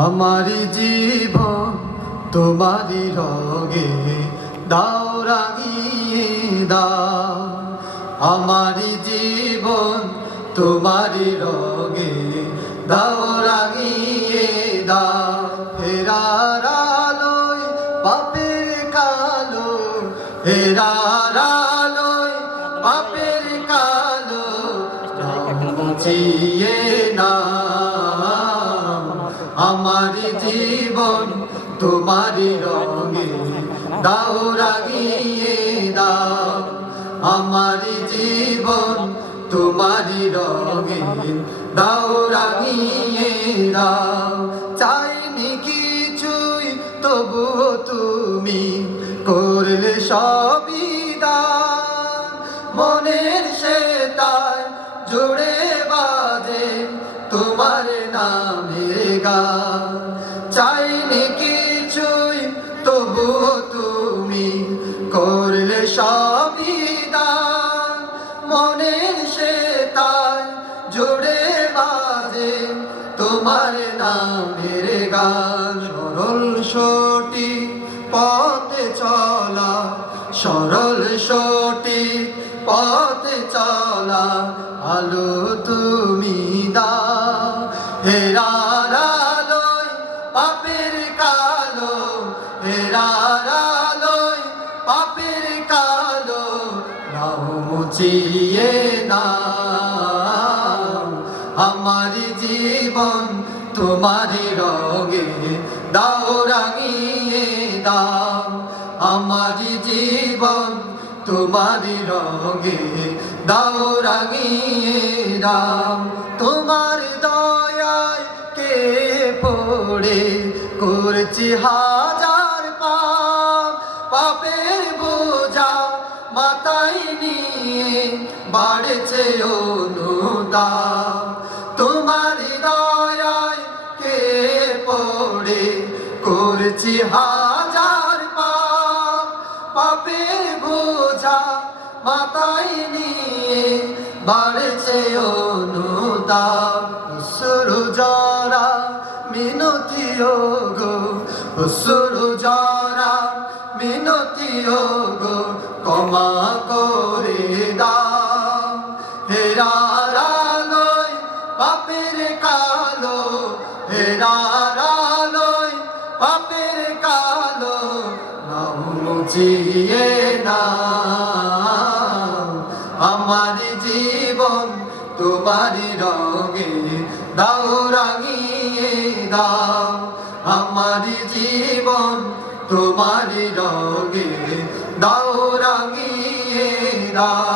আমারি জীবন তোমারি রঙে দাও রাঙিয়ে দাও। আমারি জীবন তোমারি রঙে দাও রাঙিয়ে দাও। ফেরার আলোয় পাপের কালো, ফেরার আলোয় পাপের কালো মুছিয়ে না। আমার জীবন তোমারি রঙে দাও রাঙিয়ে দাও। আমার জীবন তোমারি রঙে দাও রাঙিয়ে দাও। চাইনি কিছুই তবুও তুমি করলে সবই দান। মনের সেতায় জোড়ে বাজে তোমার নামের গান। চাইনি কিছুই তবুও তুমি করলে সবই দান। মনের সেতায় জোড়ে বাজে তোমার নামের গান। সরল সঠিক পথে চলা, সরল সঠিক পথে চলা আলো তুমি দাও। হেরার আলোয় পাপের কালো, হেরার আলোয় পাপের কালো নাও মুছিয়ে নাও। আমার জীবন তোমারি রঙে দাও রাঙিয়ে দাও। আমার জীবন তোমারি রঙে দাও রাঙিয়ে দাও। তোমার দয়ায় কে পড়ে করছি হাজার পাপ। পাপের বোঝা মাথায় নিয়ে বাড়ছে অনুতাপ। তোমার দয়ায় কে পড়ে করছি হাজার পাপ। পাপের বোঝা মাথায় নিয়ে বাড়ছে অনুতাপ। অশ্রু জরা মিনতি গো, অশ্রু জরা মিনতি গো ক্ষমা করে দাও। হেরার আলোয় পাপের কালো, হেরার আলোয় পাপের কালো নাও মুছিয়ে নাও। আমার জীবন তোমারি রঙে দাও রাঙিয়ে দাও। আমার জীবন তোমারি রঙে দাও রাঙিয়ে দাও।